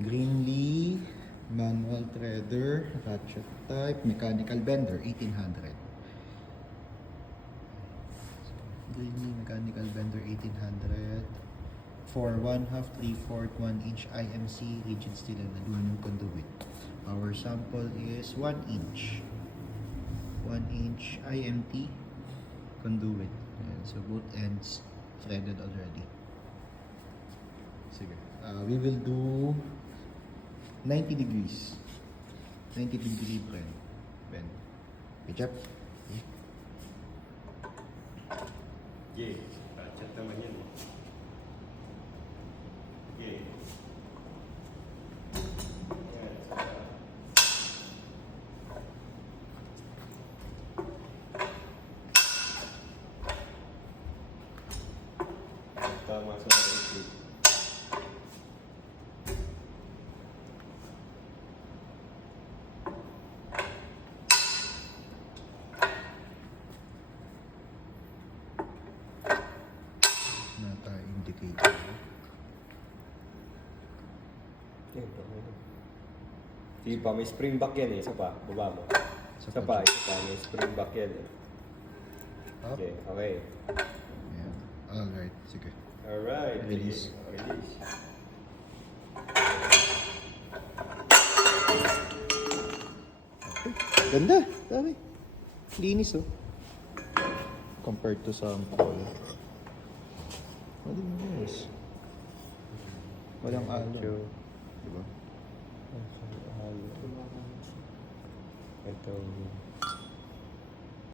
Greenlee, manual threader, ratchet type, mechanical bender, 1800. Greenlee mechanical bender, 1800. For 1/2, 3/4, 1 inch IMC, rigid steel and aluminum conduit. Our sample is 1 inch. 1 inch IMT conduit. Ayan, so both ends threaded already. Sige. We will do 90 degrees. 90 degree bend. Ketchup. Okay. Yeah, ratchet naman yan. Yeah. Tama sa mga. Nata indicator. Sige pa, may spring back yan eh. Isa pa, baba mo. Isa pa, may spring back yan eh. Up. Okay, okay. Ayan. Alright, sige. Alright. Release. Release. Okay. Ganda. Dami. Linis oh. Compared to sample. Malinis. Walang alo. Diba? Ito.